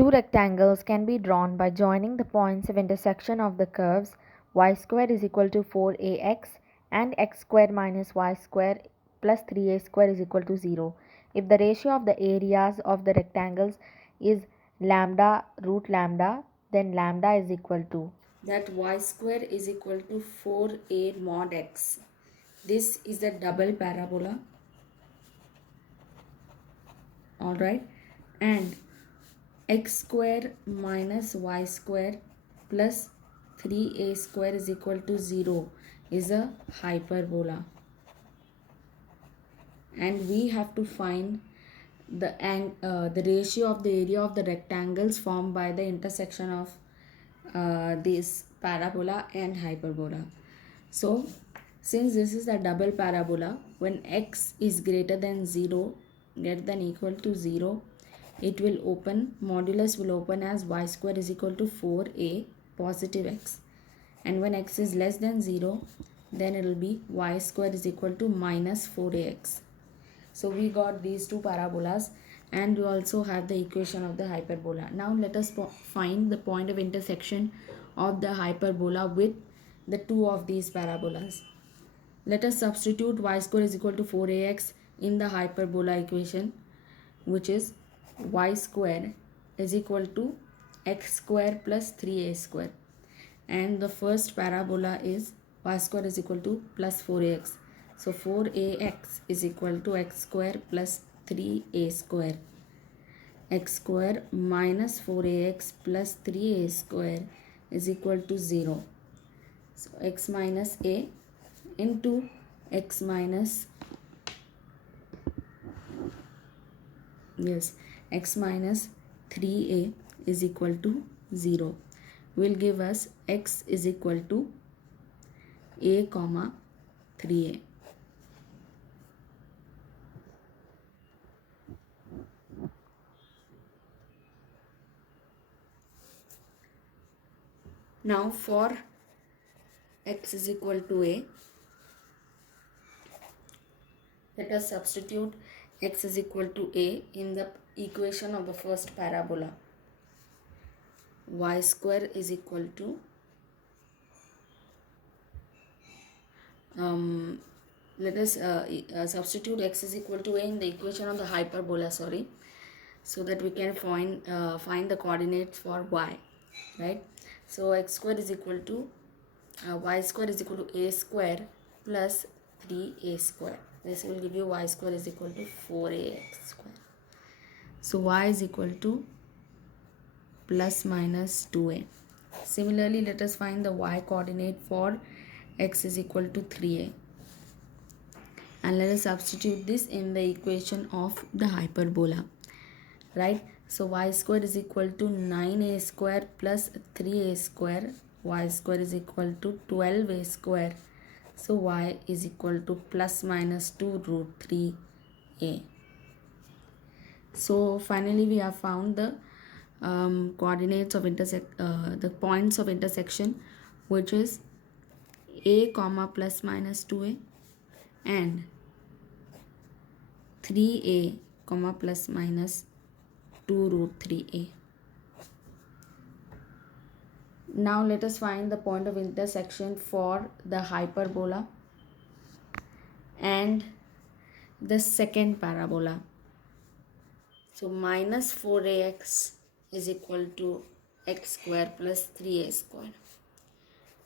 Two rectangles can be drawn by joining the points of intersection of the curves y square is equal to 4ax and x square minus y square plus 3a square is equal to 0. If the ratio of the areas of the rectangles is lambda root lambda, then lambda is equal to that y square is equal to 4a mod x. This is the double parabola. Alright, and x square minus y square plus 3a square is equal to 0 is a hyperbola, and we have to find the ratio of the area of the rectangles formed by the intersection of this parabola and hyperbola. So since this is a double parabola, when x is greater than 0 greater than equal to 0, it will open, modulus will open as y square is equal to 4a positive x, and when x is less than 0, then it will be y square is equal to minus 4ax. So we got these two parabolas, and we also have the equation of the hyperbola. Now let us find the point of intersection of the hyperbola with the two of these parabolas. Let us substitute y square is equal to 4ax in the hyperbola equation, which is y square is equal to x square plus 3a square, and the first parabola is y square is equal to plus 4ax. So 4ax is equal to x square plus 3a square. X square minus 4ax plus 3a square is equal to 0. So x minus a into x minus x minus 3a is equal to 0 will give us x is equal to a comma 3a. Now for x is equal to a, let us substitute x is equal to a in the equation of the first parabola. Y square is equal to let us substitute x is equal to a in the equation of the hyperbola, so that we can find the coordinates for y, right? So x square is equal to y square is equal to a square plus 3a square. This will give you y square is equal to 4ax square. So y is equal to plus minus 2a. Similarly, let us find the y coordinate for x is equal to 3a, and let us substitute this in the equation of the hyperbola, right? So y square is equal to 9a square plus 3a square. Y square is equal to 12a square. So y is equal to plus minus 2 root 3a. So finally we have found the coordinates of the points of intersection, which is a comma plus minus 2a and 3a comma plus minus 2 root 3a. Now let us find the point of intersection for the hyperbola and the second parabola. So minus 4ax is equal to x square plus 3a square,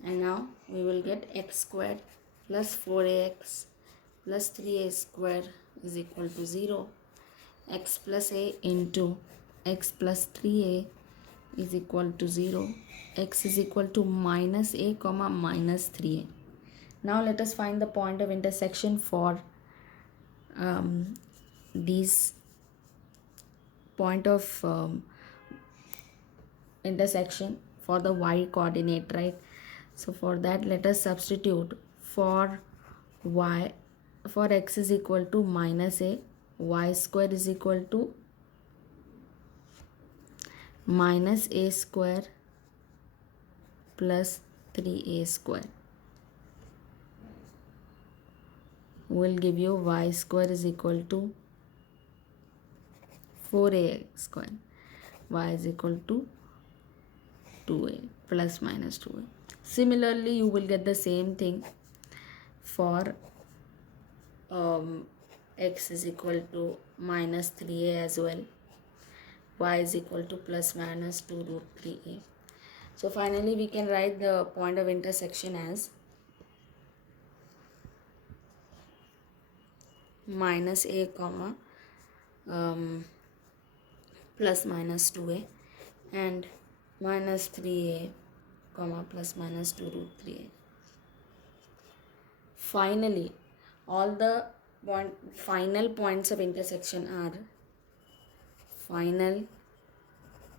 and now we will get x square plus 4ax plus 3a square is equal to 0. X plus a into x plus 3a is equal to 0. X is equal to minus a comma minus 3a. Now let us find the point of intersection for these point of intersection for the y coordinate, right? So for that, let us substitute for y, for x is equal to minus a, y square is equal to minus a square plus 3a square will give you y square is equal to 4a square. y is equal to 2a plus minus 2a. Similarly, you will get the same thing for x is equal to minus 3a as well. Y is equal to plus minus 2 root 3a. So finally we can write the point of intersection as minus a comma plus minus 2a and minus 3a comma plus minus 2 root 3a. Finally, all the final points of intersection are final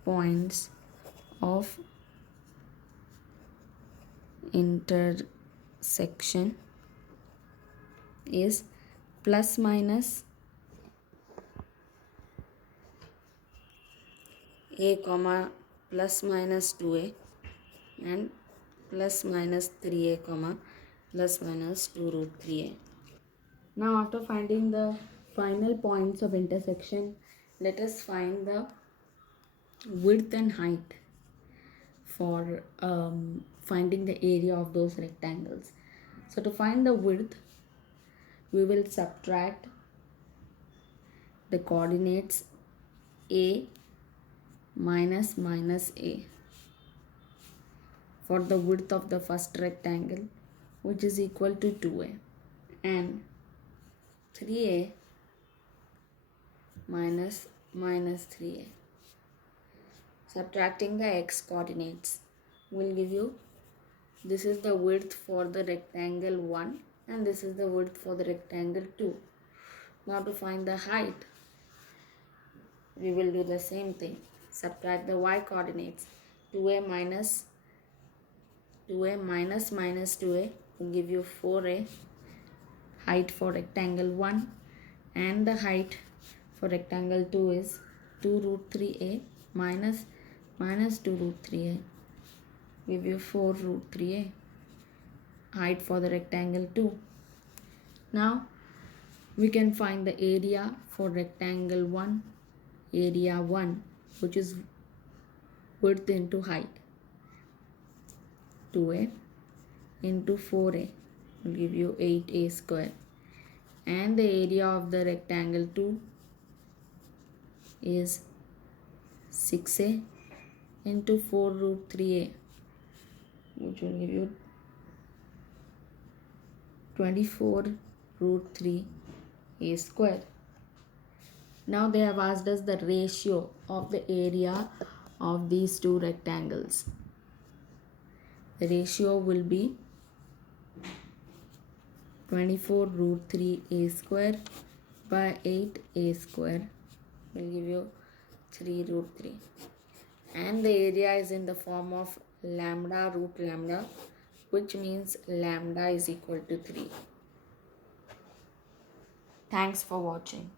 points of intersection is plus minus a comma plus minus 2a and plus minus 3a comma plus minus 2 root 3a. Now after finding the final points of intersection, let us find the width and height for finding the area of those rectangles. So to find the width, we will subtract the coordinates a minus minus a for the width of the first rectangle, which is equal to 2a, and 3a minus minus 3a. Subtracting the x coordinates will give you, this is the width for the rectangle 1 and this is the width for the rectangle 2. Now to find the height, we will do the same thing. Subtract the y coordinates. 2a minus minus 2a will give you 4a height for rectangle 1, and the height for rectangle 2 is 2 root 3a minus minus 2 root 3a, give you 4 root 3a height for the rectangle 2. Now we can find the area for rectangle 1, area 1, which is width into height. 2a into 4a will give you 8a square, and the area of the rectangle 2 is 6a into 4 root 3a, which will give you 24 root 3a square. Now they have asked us the ratio of the area of these two rectangles. The ratio will be 24 root 3a square by 8a square will give you 3 root 3. And the area is in the form of lambda root lambda, which means lambda is equal to 3. Thanks for watching.